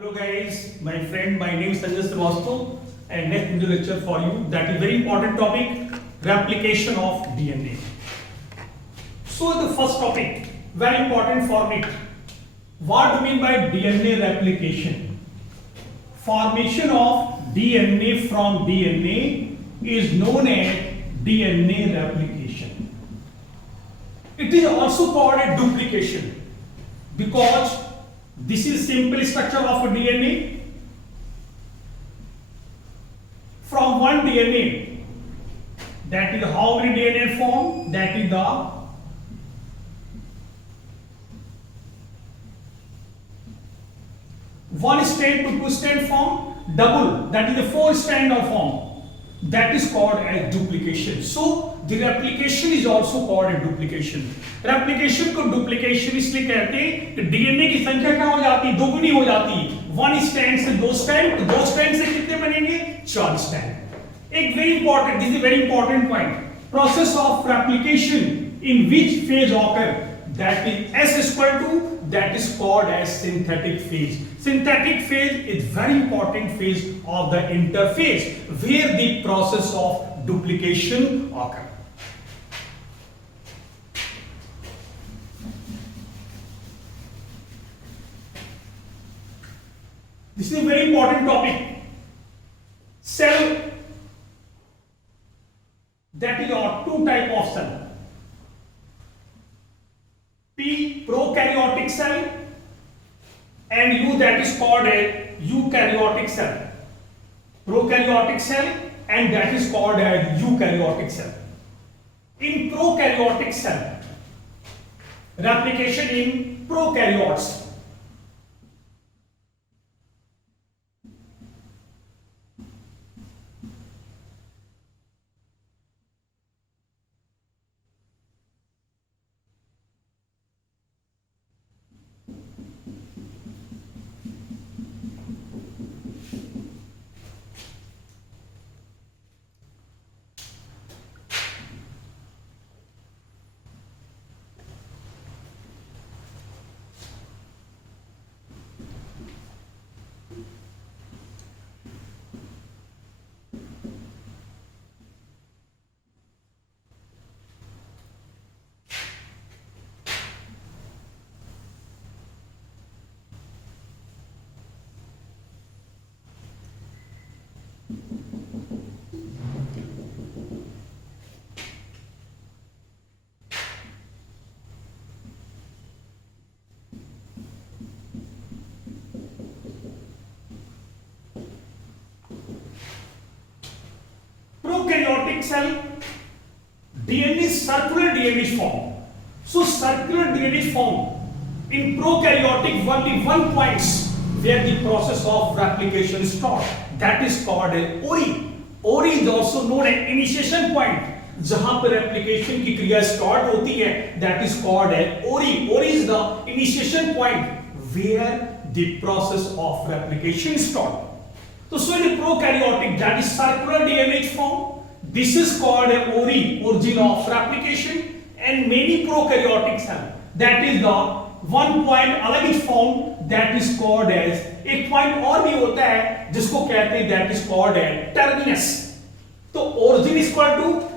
Hello guys, my friend, my name is Sanjay Srivastava and next video lecture for you that is very important topic, replication of DNA. So the first topic, very important for it. What do you mean by DNA replication? Formation of DNA from DNA is known as DNA replication. It is also called a duplication because this is simple structure of a DNA. From one DNA, that is how many DNA form? That is the one strand to two strand form, double, that is the four strand of form. That is called as duplication. So the replication is also called a duplication. Replication को duplication इसलिए कहते हैं कि DNA की संख्या क्या हो जाती है, दोगुनी हो जाती है. वन स्ट्रैंड से दो स्ट्रैंड, तो दो स्ट्रैंड से कितने बनेंगे? चार स्ट्रैंड. एक very important, this is very important point. Process of replication in which phase occur, that is S equal to, that is called as synthetic phase. Synthetic phase is very important phase of the interphase where the process of duplication occur. This is a very important topic. Cell, that is our two type of cell. P, prokaryotic cell, and U, that is called a eukaryotic cell. Prokaryotic cell and that is called a eukaryotic cell. In prokaryotic cell, replication in prokaryotes, prokaryotic cell, DNA circular DNA is formed. So circular DNA is formed in prokaryotic, only one points where the process of replication starts. That is called a ORI. ORI is also known as initiation point. जहां पर replication की क्रिया start होती है, that is called a ORI. ORI is the initiation point where the process of replication starts. So in the prokaryotic, that is circular DNA is formed. This is called a ORI, origin of replication, and many prokaryotic cell, that is the one point अलग is formed, that is called as, एक point और भी होता है जिसको कहते हैं, that is called as terminus. तो origin is equal to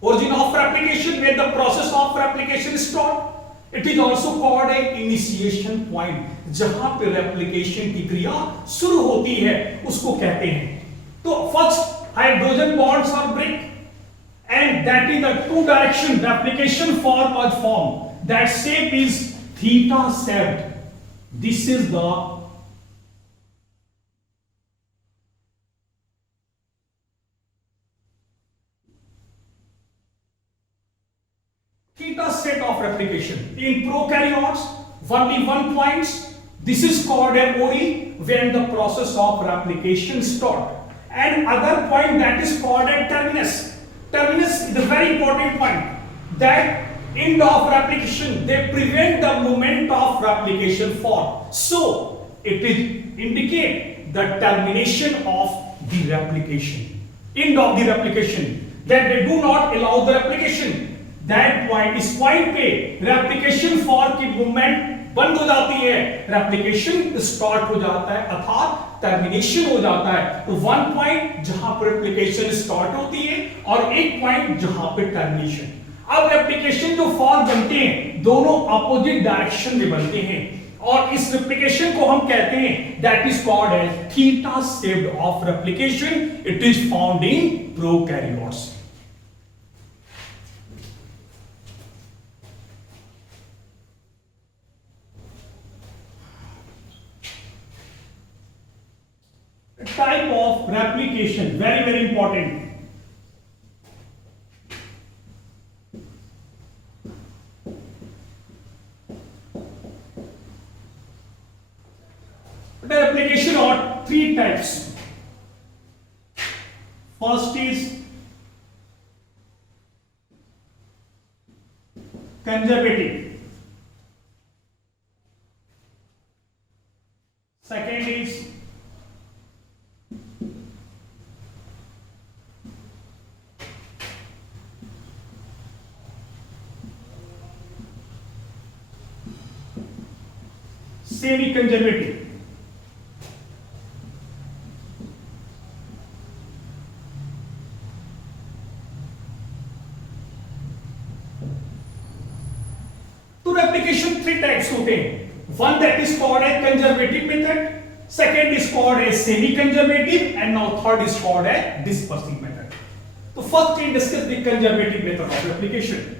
origin of replication where the process of replication start. It is also called a initiation point, जहां पे replication की क्रिया शुरू होती है उसको कहते हैं. तो first hydrogen bonds are break, and that is the two direction replication form or form. That shape is theta shaped. This is the theta set of replication. In prokaryotes, only one points. This is called a ORI when the process of replication start. And other point, that is called a terminus. Terminus is a very important point. That end of replication, they prevent the movement of replication form. So it is indicate the termination of the replication. End of the replication. That they do not allow the replication. That point, इस point पे replication form की movement बंद हो जाती है, replication start हो जाता है अर्थात टर्मिनेशन हो जाता है। तो वन पॉइंट जहां पर रेप्लिकेशन स्टार्ट होती है और एक पॉइंट जहां पर टर्मिनेशन। अब रेप्लिकेशन जो फॉर्म बनते हैं दोनों अपोजिट डायरेक्शन में बनते हैं और इस रेप्लिकेशन को हम कहते हैं that is called as theta shaped of replication. It is found in prokaryotes. Type of replication, very very important. The replication are three types. First is conservative. Second is semi-conservative. तो replication three types होते हैं. One that is called a conservative method, second is called a semi-conservative, and now third is called a dispersive method. So first we discuss the conservative method of replication.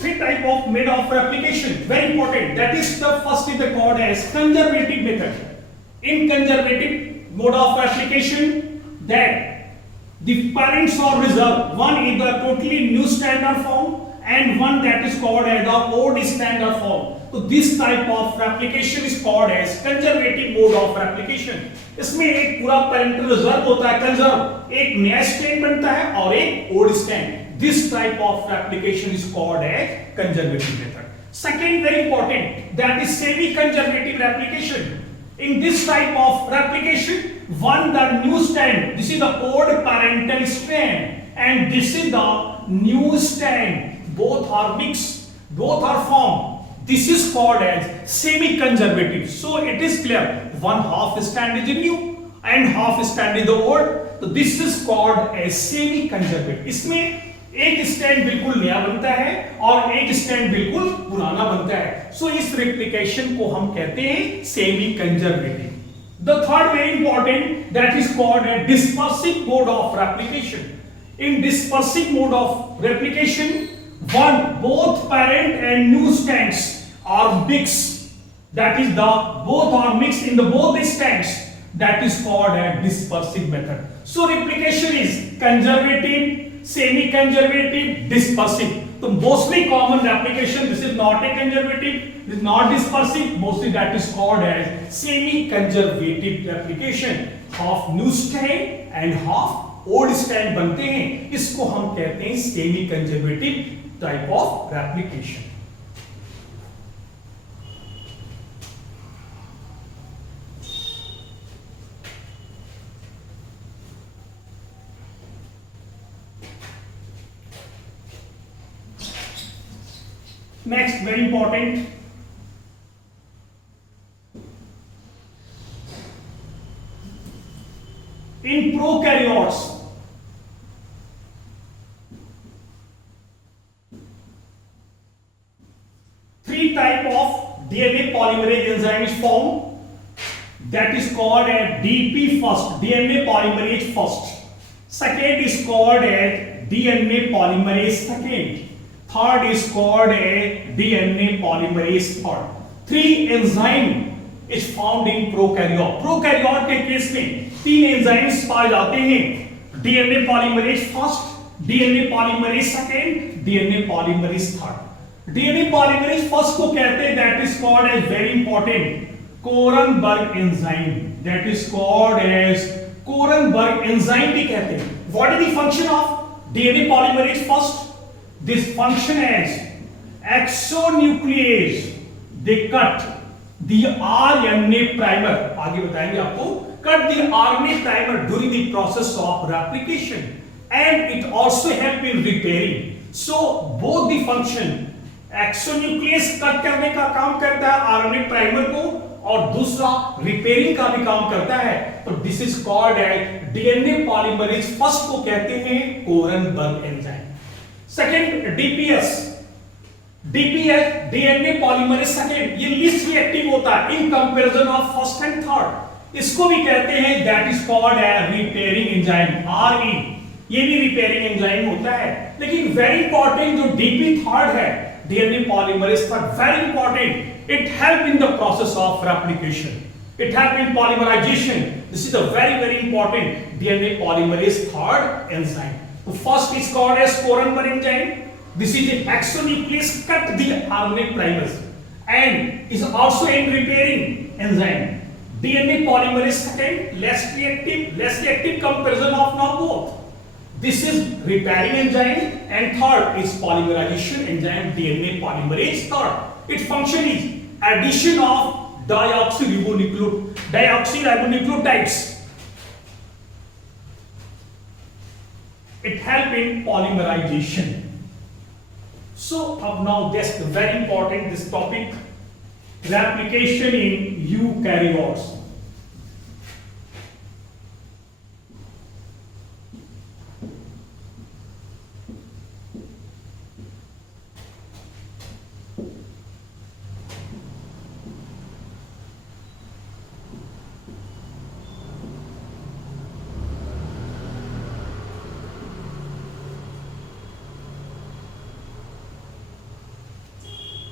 Three type of method of replication, very important. That is the first is the called as conservative method. In conservative mode of replication, that the parents are reserved. One is the totally new standard form and one that is called as the old standard form. So this type of replication is called as conservative mode of replication. इसमें एक पूरा parental reserve होता है, conserve, एक नया stand बनता है और एक old stand. This type of replication is called as conservative method. Second, very important, that is semi-conservative replication. In this type of replication, one the new strand, this is the old parental strand, and this is the new strand. Both are mixed, both are formed. This is called as semi-conservative. So it is clear, one half strand is new and half strand is the old. So this is called as semi-conservative. इसमें एक stand बिल्कुल नया बनता है और एक stand बिल्कुल पुराना बनता है. सो इस रेप्लिकेशन को हम कहते हैं semi conservative. The third very important, that is called a dispersive mode of replication. In dispersive mode of replication, one both parent and new strands are mix. That is the both are mix in the both strands. that is called a dispersive method. So replication is conservative, semi-conservative, dispersive. So mostly common replication, this is not a conservative, this is not dispersive, mostly that is called as semi-conservative replication. Half new strand and half old strand बनते हैं, इसको हम कहते हैं semi-conservative type of replication. Next, very important, in prokaryotes, three type of DNA polymerase enzyme is formed. That is called a DP first, DNA polymerase first. Second is called a DNA polymerase second. Third is called a DNA polymerase third. Three enzyme is found in prokaryote. Prokaryote के case में तीन enzymes पाए जाते हैं, DNA polymerase first, DNA polymerase second, DNA polymerase third. DNA polymerase first को कहते हैं, that is called as very important Korenberg enzyme. That is called as Korenberg enzyme भी कहते हैं. What is the function of DNA polymerase first? This function as exonuclease. They cut the RNA primer. आगे बताएंगे आपको. Cut the RNA primer during the process of replication, and it also help in repairing. So both the function, exonuclease cut करने का काम करता है RNA primer को, और दूसरा रिपेयरिंग का भी काम करता है. तो this is called as DNA polymerase first को कहते हैं Kornberg enzyme. Second DPS, DNA polymerase second, ये लीस्ट रिएक्टिव होता है in comparison of first and third. इसको भी कहते हैं that is called as repairing enzyme RE. ये भी रिपेयरिंग एंजाइम होता है. लेकिन वेरी इंपॉर्टेंट जो डीपी थर्ड है, DNA polymerase third, very important. It help in the process of replication. It help in polymerization. This is a very important DNA polymerase third enzyme. The first is called as Korenberg enzyme. This is an exonuclease cut the RNA primers and is also a repairing enzyme. DNA polymerase second, less reactive comparison of now both. This is repairing enzyme, and third is polymerization enzyme, DNA polymerase third. Its function is addition of deoxyribonucleotides. It help in polymerization. So now just very important this topic, replication in eukaryotes.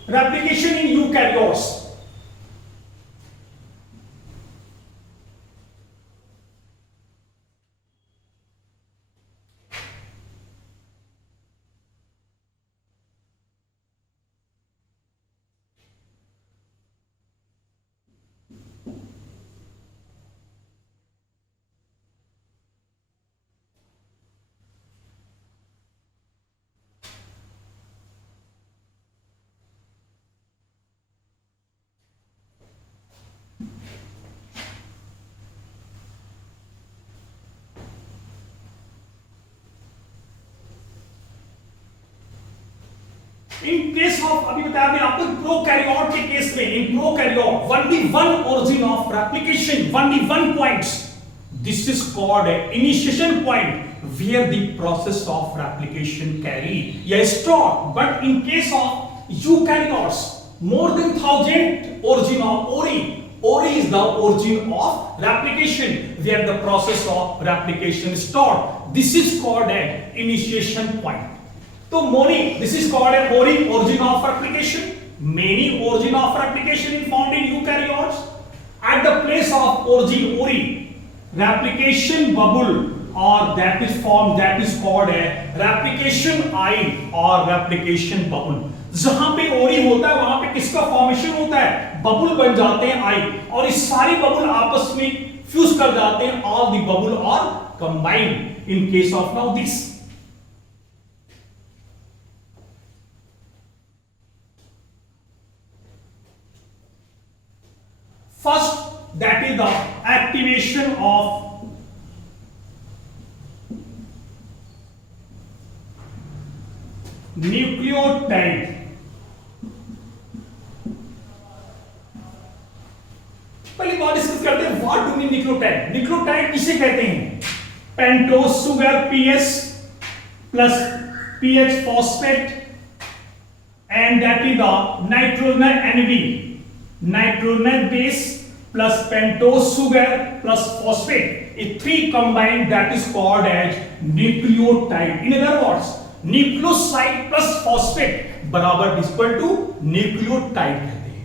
Replication in eukaryotes. In case of अभी बताया मैं आपको prokaryote के case में, in prokaryote only one origin of replication, only one points. This is called a initiation point where the process of replication carry या start. But in case of eukaryotes, more than 1,000 origin of ori. Ori is the origin of replication where the process of replication start. This is called an initiation point. तो many, this is called a origin of replication. Many origin of replication is found in eukaryotes, at the place of ori, replication bubble or that is formed, that is called a replication eye or replication bubble. जहां पे ओरी होता है वहां पे किसका formation होता है, बबुल बन जाते हैं आई, और इस सारी बबुल आपस में फ्यूज कर जाते हैं, all the bubble are combined in case of now this. First, that is the activation of nucleotide. पहले बात डिस्कस करते हैं what do mean nucleotide. Nucleotide किसे कहते हैं, pentose sugar PS plus PH phosphate and that is the nitrogen NB, nitrogen base plus pentose sugar plus phosphate, a three combined, that is called as nucleotide. In other words, nucleoside plus phosphate बराबर equal to nucleotide कहते हैं.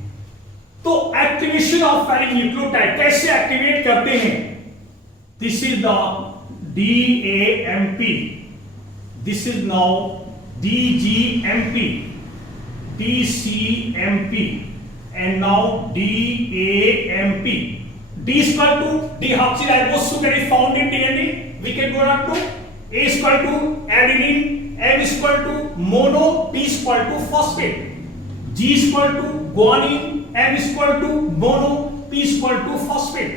तो activation of pairing nucleotide कैसे activate करते हैं, this is the DAMP, this is now DGMP, DCMP and now DAMP. D is equal to deoxyribose sugar is found in DNA. We can go on to A is equal to adenine, M is equal to mono, P is equal to phosphate. G is equal to guanine, M is equal to mono, P is equal to phosphate.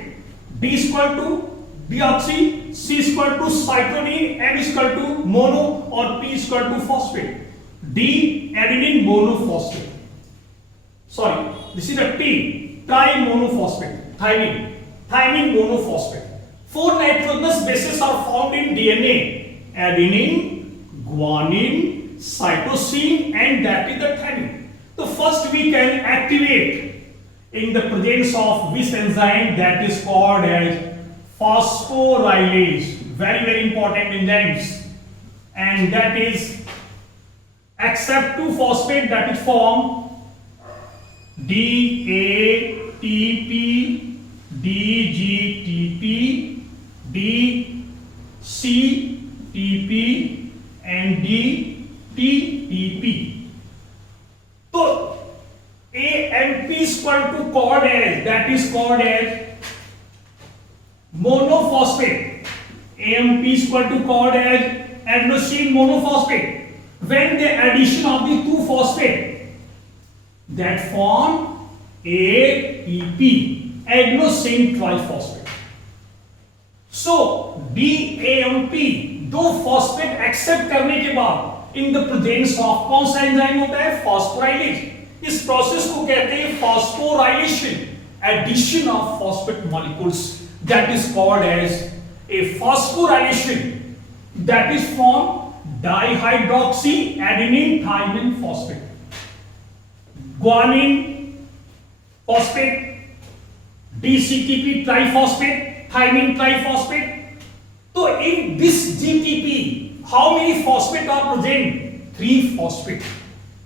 D is equal to deoxy, C is equal to cytosine, M is equal to mono or P is equal to phosphate. D adenine monophosphate. Sorry, this is a T, trimonophosphate, thymine monophosphate. Four nitrogenous bases are found in DNA: adenine, guanine, cytosine, and that is the thymine. So first we can activate in the presence of this enzyme that is called as phosphorylase. Very important enzymes, and that is accept 2-phosphate, that is formed DATP, DGTP, DCTP and DTTP. So AMP is equal to called as, that is called as monophosphate. AMP is equal to called as adenosine monophosphate. When the addition of the 2-phosphate that form ATP, adenosine triphosphate. So DAMP, 2 phosphate accept करने के बाद in the presence of कौन सा enzyme होता है, phosphorylase. इस process को कहते हैं phosphorylation, addition of phosphate molecules, that is called as a phosphorylation, that is form dihydroxy adenine thymine phosphate, guanine phosphate, DCTP triphosphate, thymine triphosphate. So in this GTP, how many phosphate are present? 3 phosphate.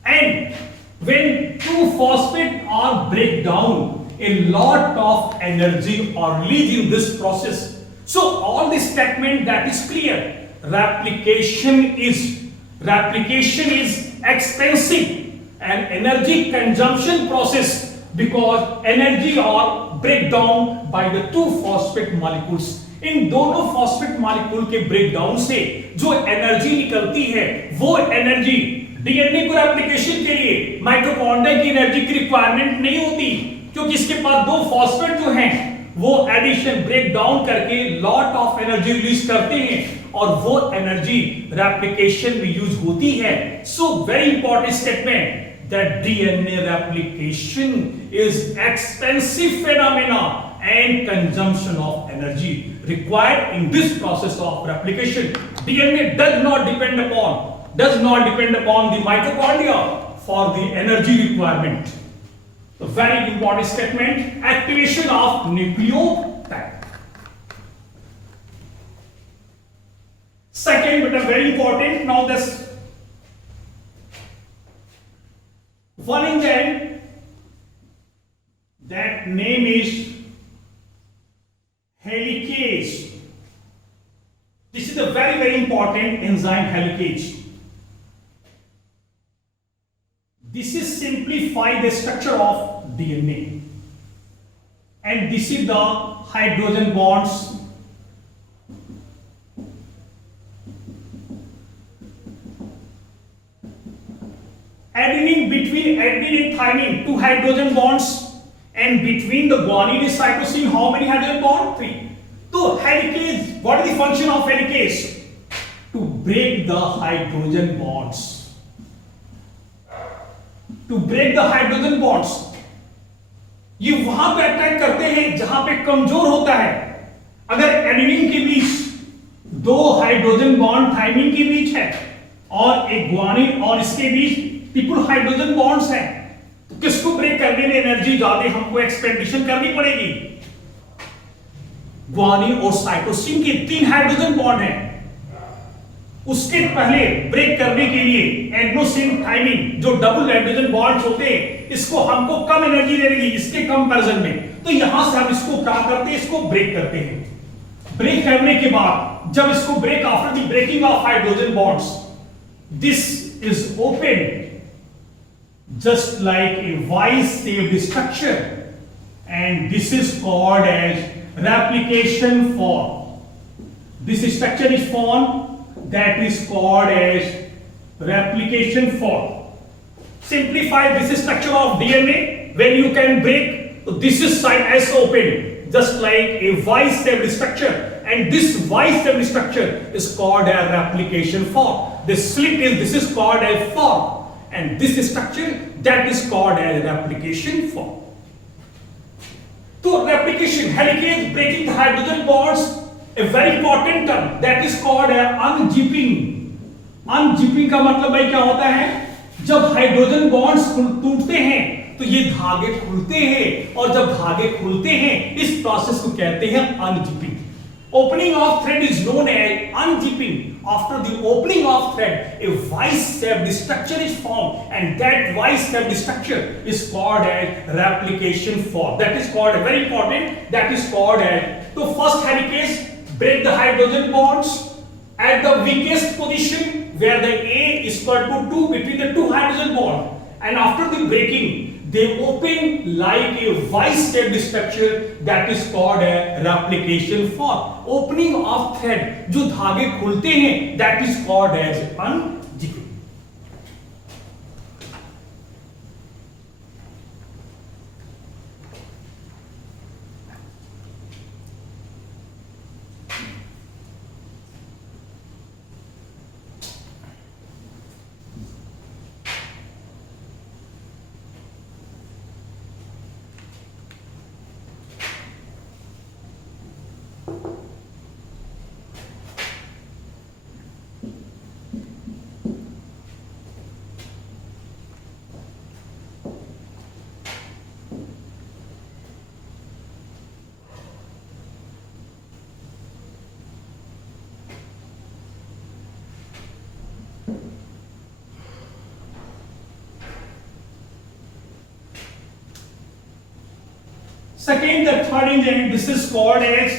And when 2 phosphate are break down, a lot of energy are released in this process. So all this statement that is clear. Replication is expensive and energy consumption process because energy are break down by the 2 phosphate molecules. इन दोनों phosphate molecule के breakdown से जो energy निकलती है वो energy DNA को replication के लिए माइटोकॉन्ड्रिया की एनर्जी की रिक्वायरमेंट नहीं होती, क्योंकि इसके पास 2 phosphate जो हैं वो एडिशन ब्रेक डाउन करके लॉट ऑफ एनर्जी रिलीज करते हैं और वो एनर्जी रेप्लिकेशन में यूज होती है. So very important statement that DNA replication is expensive phenomena and consumption of energy required in this process of replication. DNA does not depend upon the mitochondria for the energy requirement. So very important statement, activation of nucleotide. Second, but very important, now this one enzyme that name is is a very important enzyme, helicase. This is simplify the structure of DNA, and this is the hydrogen bonds. Adenine, between adenine and thymine, 2 hydrogen bonds, and between the guanine and cytosine, how many hydrogen bonds? 3. So helicase, what is the function of helicase? To break the hydrogen bonds. To break the hydrogen bonds. ये वहां पे attack करते हैं जहां पे कमजोर होता है. अगर एडेनिन के बीच 2 हाइड्रोजन बॉन्ड थाइमिन के बीच है और एक ग्वानिन और इसके बीच ट्रिपल हाइड्रोजन बॉन्ड्स हैं, तो किसको ब्रेक करने में एनर्जी ज्यादा हमको एक्सपेंडिशन करनी पड़ेगी? ग्वानिन और साइटोसिन के 3 हाइड्रोजन बॉन्ड हैं, उसके पहले ब्रेक करने के लिए एडेनोसिन थाइमिन जो डबल हाइड्रोजन बॉन्ड्स होते हैं, इसको हमको कम एनर्जी देगी इसके कंपैरिजन में. तो यहां से हम इसको क्या करते हैं? इसको ब्रेक करते हैं. ब्रेक करने के बाद जब इसको break, after the breaking of hydrogen bonds, this is open just like a Y-shaped structure, and this is called as replication form. This structure is formed, that is called as replication form. Simplify this structure of DNA. When you can break, so this is side as open, just like a Y-shaped structure, and this Y-shaped structure is called a replication form. The slit is, this is called a form, and this structure, that is called as replication form. So replication, helicase, breaking the hydrogen bonds, a very important term, that is called unzipping. Unzipping का मतलब भाई क्या होता है? जब hydrogen bonds टूटते हैं तो ये धागे खुलते हैं, और जब धागे खुलते हैं इस प्रोसेस को कहते हैं unzipping. Opening of thread is known as unzipping. After the opening of thread, a Y-shaped structure is formed, and that Y-shaped structure is called as replication form. That is called, very important, that is called as, so first helicase break the hydrogen bonds at the weakest position where the A is equal to 2 between the 2 hydrogen bonds, and after the breaking they open like a Y-shaped structure, that is called a replication form. Opening of thread, जो धागे खुलते हैं, that is called as unzipping. Second, the third enzyme, this is called as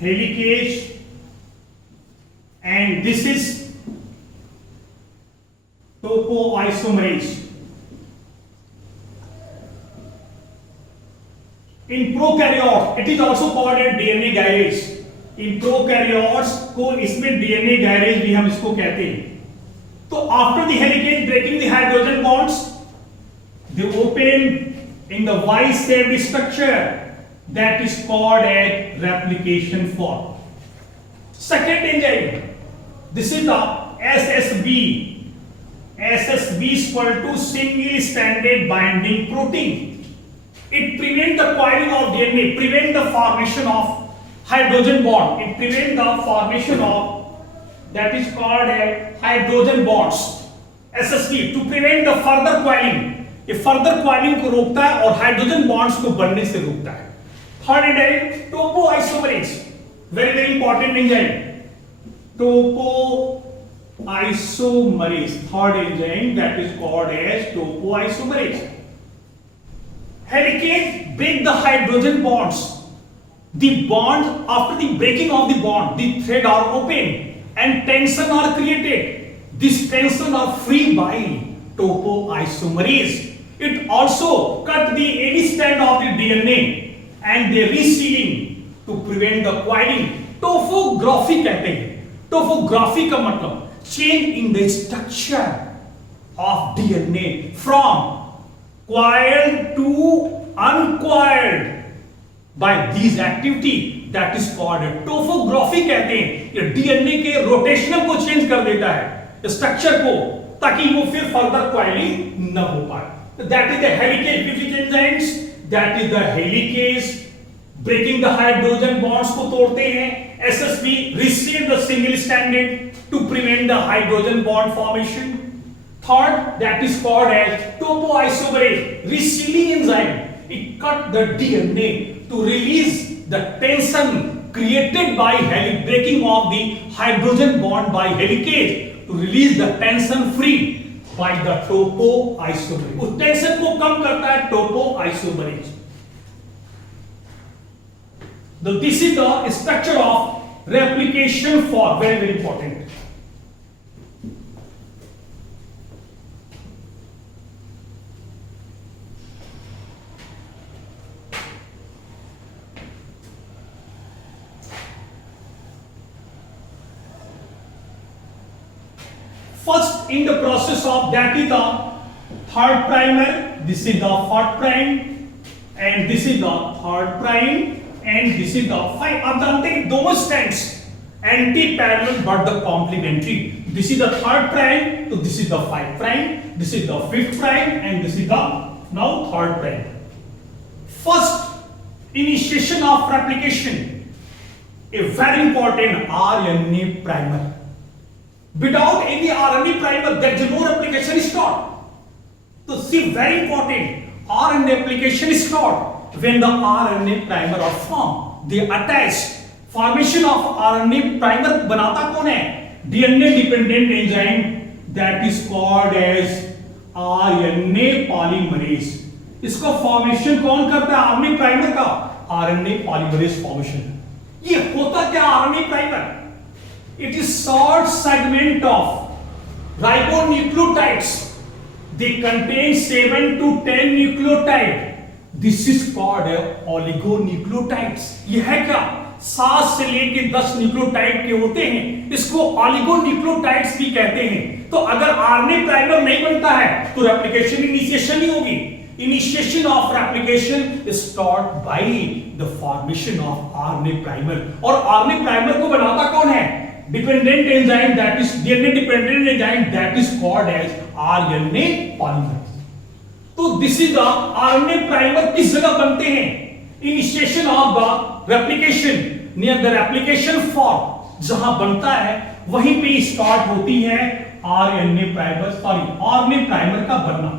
helicase, and this is topoisomerase. In prokaryote, it is also called as DNA gyrase. In prokaryotes को इसमें DNA gyrase भी हम इसको कहते हैं. तो after the helicase breaking the hydrogen bonds, they open in the Y-shaped structure, that is called as replication form. Second enzyme, this is the SSB. SSB is equal to single stranded binding protein. It prevents the coiling of DNA, prevent the formation of hydrogen bond. It prevents the formation of, that is called as hydrogen bonds. SSB, to prevent the further coiling. ये further coiling को रोकता है और hydrogen bonds को बनने से रोकता है. Third enzyme topoisomerase, very very important enzyme, topoisomerase. Third enzyme that is called as topoisomerase. Helicase break the hydrogen bonds The bond, after the breaking of the bond, the thread are open and tension are created. This tension are free by topoisomerase. It also cut the any strand of the DNA and the resealing to prevent the coiling. Topography कहते हैं. Topography का मतलब change in the structure of DNA from coiled to uncoiled by these activity, that is called topography कहते हैं. ये DNA के rotational को change कर देता है, स्ट्रक्चर को, ताकि वो फिर फर्दर क्वाइलिंग न हो पाए. That is the helicase which enzymes, that is the helicase breaking the hydrogen bonds को तोड़ते हैं. SSB receive the single stranded to prevent the hydrogen bond formation. Third, that is called as topoisomerase, resealing enzyme. It cut the DNA to release the tension created by breaking of the hydrogen bond by helicase, to release the tension free by the topoisomerase. उस tension को कम करता है topoisomerase. This is the structure of replication for, very very important. First in the process of, that is the third primer, this is the fourth prime, and this is the third prime, and this is the 5. आप जानते हैं दोनों strands anti parallel but the complementary. This is the third prime, so this is the 5 prime, this is the 5th prime, and this is the now third prime. First initiation of replication, a very important RNA primer. Without any RNA primer, there is no replication start. So see, very important, RNA application start when the RNA primer are formed. They attach. Formation of RNA primer बनाता कौन है? DNA dependent enzyme, that is called as RNA polymerase. इसको formation कौन करता है RNA primer का? RNA polymerase formation. ये होता क्या RNA primer? It is short segment of ribonucleotides. They contain 7 to 10 nucleotides. This is called oligonucleotides. ये है क्या? 7 से लेके 10 न्यूक्लियोटाइड के होते हैं, इसको ऑलिगोन्यूक्लियोटाइड्स भी कहते हैं. तो अगर आरएनए प्राइमर नहीं बनता है तो रेप्लिकेशन इनिशिएशन ही होगी. Initiation of replication is taught by the formation of RNA primer. और RNA primer को बनाता कौन है? Dependent enzyme, that is DNA dependent enzyme, that is called as RNA polymerase. तो this is the RNA primer किस जगह बनते हैं? Initiation of the replication near the replication form, जहां बनता है वहीं पे स्टार्ट होती है RNA प्राइमर का बनना.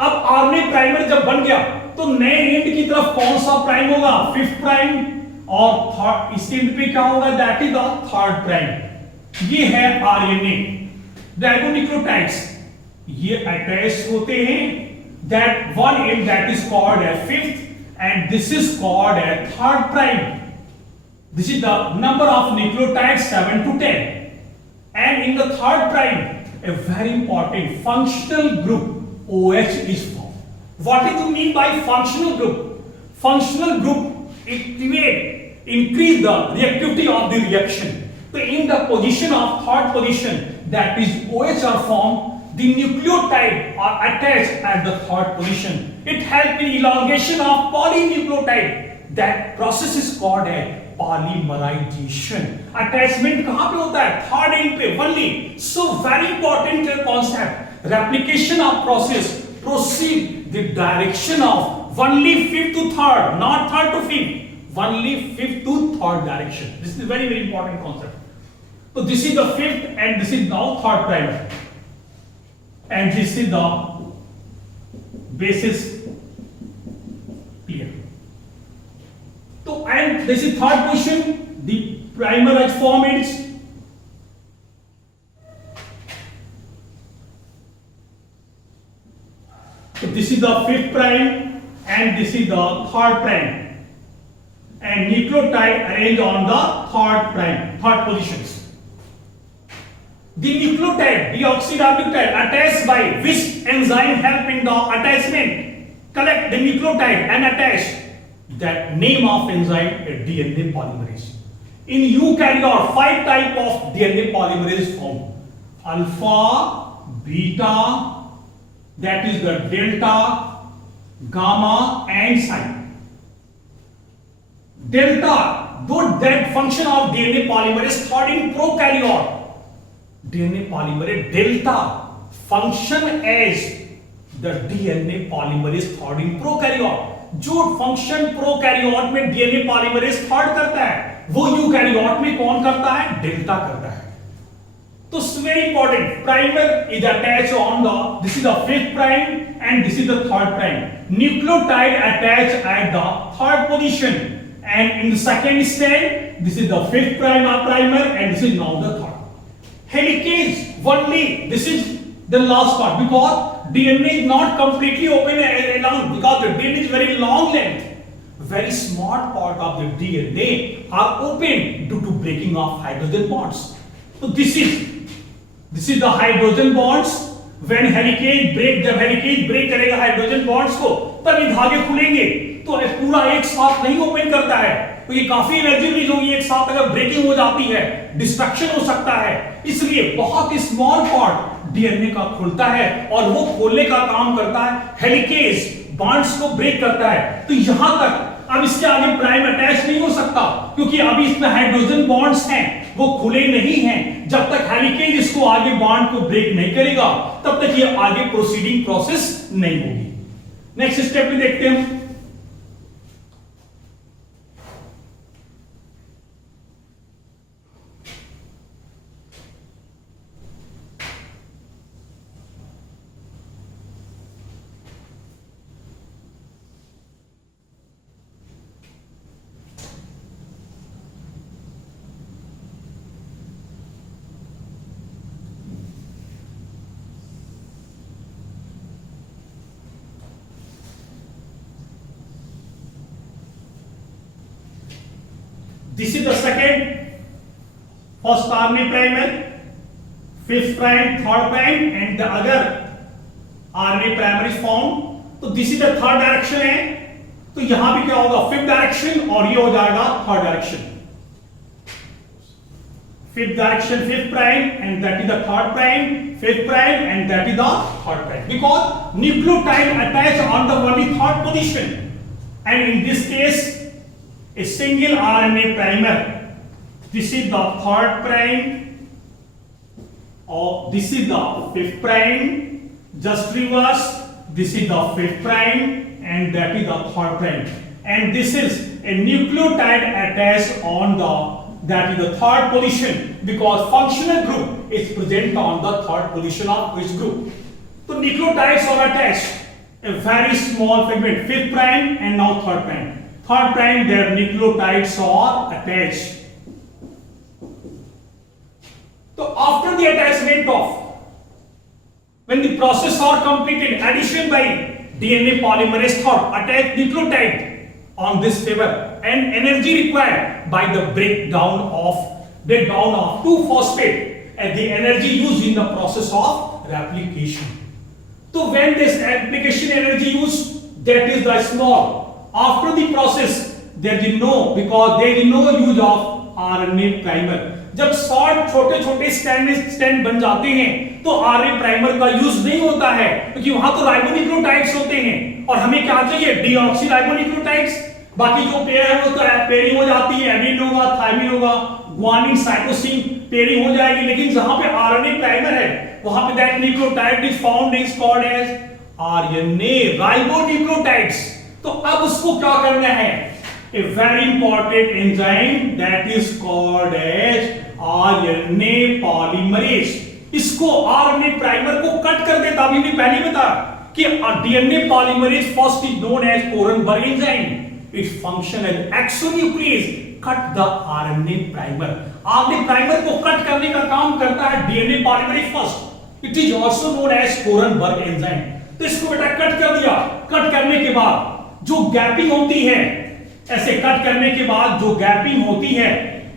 अब RNA प्राइमर जब बन गया तो नए एंड की तरफ कौन सा प्राइम होगा? 5th प्राइम, और थर्ड इस एंड पे क्या होगा? That is the 3rd prime. ये है RNA राइबोन्यूक्लियोटाइड्स, ये अटैच होते हैं. That one end that is called as 5th and this is called as 3rd prime. This is the number of nucleotides 7 to 10. And in the 3rd prime, a very important functional group OH is formed. What do you mean by functional group? Functional group increase the reactivity of the reaction. So in the position of 3rd position, that is OH are formed. The nucleotide are attached at the 3rd position. It helps in elongation of polynucleotide. That process is called a polymerization. Attachment कहाँ पे होता है? 3rd end पे only. So very important concept. Replication of process proceed the direction of only 5th to 3rd, not 3rd to 5th. Only 5th to 3rd direction. This is very very important concept. So this is the 5th and this is now 3rd primer. And this is the basis clear. So and this is 3rd position, the primer has formed. So this is the 5th prime and this is the 3rd prime. and nucleotide arranged on the third positions. The nucleotide, deoxyribonucleotide, attached by which enzyme help in the attachment, collect the nucleotide and attach. That name of enzyme is DNA polymerase. In eukaryote, 5 type of DNA polymerase found: alpha, beta, that is the delta, gamma, and psi. Delta, though that function of DNA polymerase third in prokaryote. DNA polymerase delta function as the DNA polymerase third in prokaryote. जो function prokaryote में DNA polymerase third करता है वो eukaryote में कौन करता है? Delta करता है. तो very important, primer is attach on the, this is the 5th prime and this is the 3rd prime. Nucleotide attach at the 3rd position and in the second strand this is the 5th primer and this is now the 3rd. Helicase only, this is the last part because DNA is not completely open along because the DNA is very long length. Very small part of the DNA are open due to breaking of hydrogen bonds. So this is the hydrogen bonds. When helicase break, जब helicase break करेगा hydrogen bonds को तब ये धागे खुलेंगे. तो पूरा एक साथ नहीं ओपन करता है, तो ये काफी एनर्जी रिलीज होगी एक साथ. अगर ब्रेकिंग हो जाती है डिस्ट्रक्शन हो सकता है, इसलिए बहुत ही स्मॉल पार्ट डीएनए का खुलता है और वो खोलने का काम करता है हेलिकेज, बॉन्ड्स को ब्रेक करता है. तो यहां तक अब इसके आगे प्राइम अटैच नहीं हो सकता क्योंकि अभी इसमें हाइड्रोजन बॉन्ड्स हैं, वो खुले नहीं हैं. जब तक हेलिकेज इसको आगे बॉन्ड को ब्रेक नहीं करेगा तब तक ये आगे प्रोसीडिंग प्रोसेस नहीं होगी. नेक्स्ट स्टेप में देखते हैं. This is the second, first RNA primer, 5th prime, 3rd prime, and the other RNA primer is formed. तो this is the 3rd direction है, तो यहां भी क्या होगा 5th डायरेक्शन और ये हो जाएगा 3rd direction. 5th direction 5th prime and that is the 3rd prime, 5th prime and that is the 3rd prime because nucleotide attach on the only 3rd position and in this case a single RNA primer. This is the 3rd prime or this is the 5th prime. Just reverse. This is the 5th prime and that is the 3rd prime. And this is a nucleotide attached on the, that is the 3rd position because functional group is present on the 3rd position of which group. So nucleotides are attached. A very small fragment, 5th prime and now 3rd prime. 3rd prime, their nucleotides are attached. So after the attachment of, when the process are completed, addition by DNA polymerase third attach nucleotide on this fiber and energy required by the breakdown of 2-phosphate and the energy used in the process of replication. So when this replication energy used, that is the small. After the process there is no, because there is no use of RNA primer. जब short छोटे छोटे stand बन जाते हैं तो RNA primer का use नहीं होता है क्योंकि वहां तो राइबोन्यूक्लियोटाइड्स होते हैं और हमें क्या चाहिए डीऑक्सीराइबोन्यूक्लियोटाइड्स. बाकी जो पेयर है वो तो पेयरिंग हो जाती है, एमीन होगा, थायमिन होगा, ग्वानिन, साइटोसिन पेयरिंग हो जाएगी. लेकिन जहां पे आरएनए प्राइमर है वहां पे that nucleotide is found is called as RNA ribonucleotides. तो अब उसको क्या करना है, a very important enzyme that is called as RNA polymerase. इसको RNA प्राइमर को कट कर देता. अभी भी पहले बता कि DNA polymerase first is known as Korenberg enzyme. Its function as exonuclease cut the RNA primer. RNA primer को कट करने का काम करता है DNA polymerase first. It is also known as Korenberg enzyme. तो इसको बेटा कट कर दिया. कट करने के बाद जो गैपिंग होती है ऐसे कट करने के बाद जो गैपिंग होती है,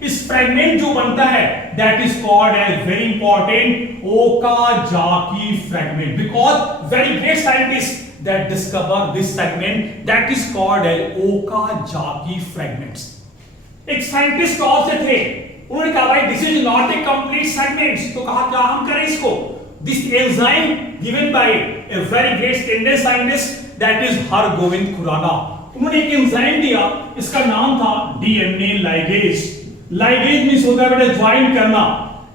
इस फ्रेगमेंट जो बनता है, that is called as very important Okazaki fragment, because very great scientist that discover this segment, that is called as Okazaki fragments. एक साइंटिस्ट और से थे, उन्होंने कहा भाई this is not a complete segments, तो कहा क्या हम करें इसको, this enzyme given by a very great Indian scientist that is Hargobind Khorana, उन्होंने एक एंजाइम दिया, इसका नाम था डीएनए लाइगेज. लाइगेज मींस होता है बेटा ज्वाइन करना,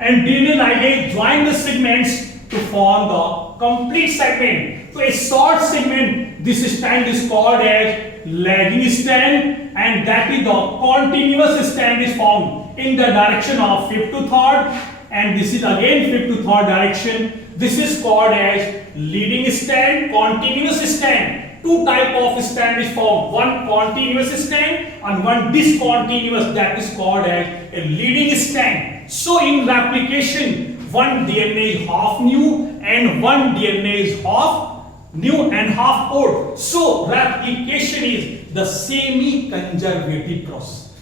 and DNA ligase join the segments to form the complete segment. So a short segment, this strand is called as lagging strand, and that is the continuous strand is formed in the direction of fifth to third, and this is again fifth to third direction. This is called as leading strand, continuous strand. Two type of strand is formed, one continuous strand and one discontinuous, that is called as a leading strand. So in replication, one DNA is half new and one DNA is half new and half old. So replication is the semi-conservative process.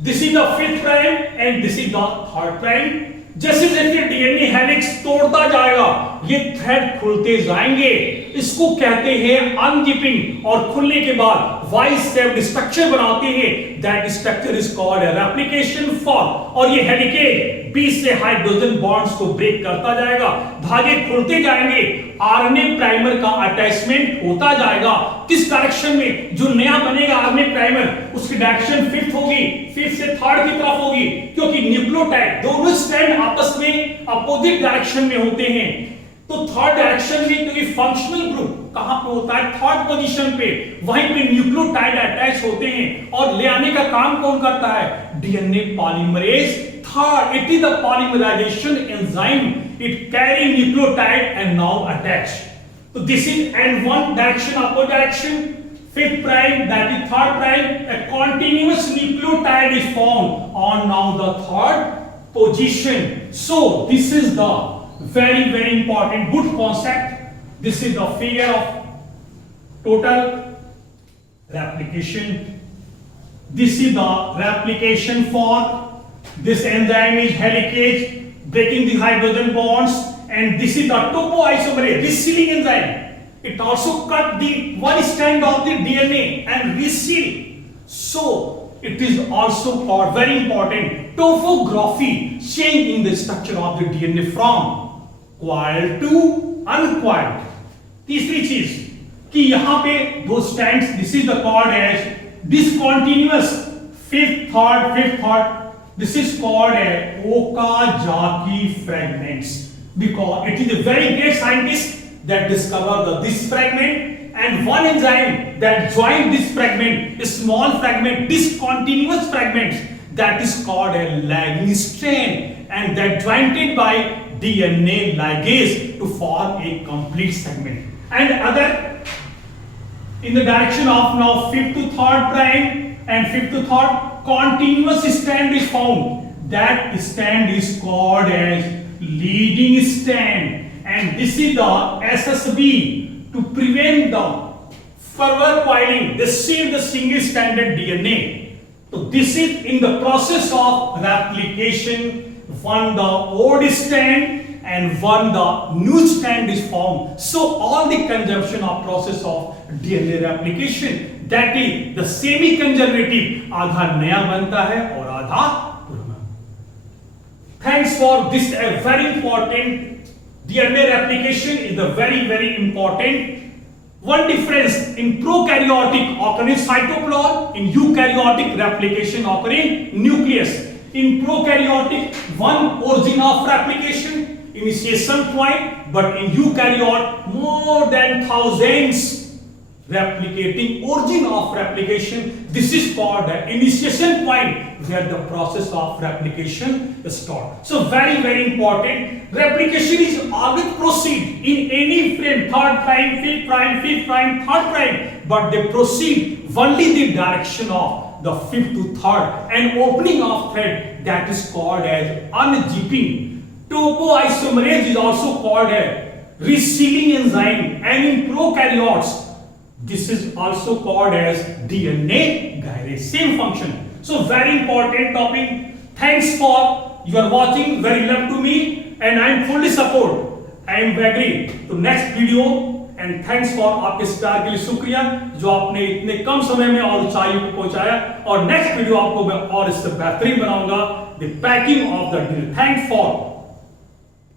This is the fifth prime and this is the third prime. जैसे जैसे DNA helix तोड़ता जाएगा, ये thread खुलते जाएंगे, इसको कहते हैं अनजिपिंग, और खुलने के बाद वाई शेप्ड स्ट्रक्चर बनाते हैं, that structure is called replication form. और ये हेलिकेज 20 से हाइड्रोजन बॉन्ड्स को ब्रेक करता जाएगा, धागे खुलते जाएंगे, आरएनए प्राइमर का अटैचमेंट होता जाएगा. किस डायरेक्शन में जो नया बनेगा आरएनए प्राइमर, उसकी डायरेक्शन फिफ्थ होगी, फिफ्थ से थर्ड की तरफ होगी, क्योंकि न्यूक्लियोटाइड दोनों स्ट्रैंड आपस में अपोजिट डायरेक्शन में होते हैं. तो थर्ड डायरेक्शन में, क्योंकि फंक्शनल ग्रुप कहां पे होता है, थर्ड पोजीशन पे, वहीं पे न्यूक्लियोटाइड अटैच होते हैं, और ले आने का काम कौन करता है, DNA polymerase. Third, it is the polymerization enzyme. It carry nucleotide and now attach. So this is and one direction, upward direction, fifth prime, that is third prime. A continuous nucleotide is formed on now the third position. So this is the very important good concept. This is the figure of total replication. This is the replication form. This enzyme is helicase, breaking the hydrogen bonds, and this is the topoisomerase, resealing enzyme. It also cut the one strand of the DNA and reseal. So it is also called very important topography, change in the structure of the DNA from coiled to uncoiled. तीसरी चीज कि यहाँ पे दो strands, this is the called as discontinuous, fifth, third. This is called a Okazaki fragments, because it is a very great scientist that discovered this fragment, and one enzyme that joined this fragment, a small fragment, discontinuous fragments, that is called a lagging strand, and that joined it by DNA ligase to form a complete segment. And other in the direction of now fifth to third prime and fifth to third, continuous strand is found. That strand is called as leading strand, and this is the SSB to prevent the further coiling. They seal the single stranded DNA. So this is in the process of replication. One the old strand and one the new strand is formed. So all the consumption of process of DNA replication, that is the semi conservative, आधा नया बनता है और आधा पुराना. Thanks for this a very important DNA replication is the very important. One difference in prokaryotic occur in cytoplasm, in eukaryotic replication occur in nucleus. In prokaryotic, one origin of replication, initiation point, but in eukaryote more than thousands replicating origin of replication. This is called the initiation point where the process of replication starts. So very important. Replication is always proceed in any frame, third prime, fifth prime, third prime, but they proceed only the direction of the fifth to third, and opening of thread, that is called as unzipping. Topoisomerase is also called a resealing enzyme, and in prokaryotes This is also called as DNA gyrase, same function. So very important topic. Thanks for you are watching, very love to me, and I am fully support. I am agree to next video, and thanks for आपके star के लिए शुक्रिया जो आपने इतने कम समय में और ऊंचाइयों को पहुंचाया, और नेक्स्ट वीडियो आपको मैं और इससे बेहतरीन बनाऊंगा, the packing of the deal. Thanks for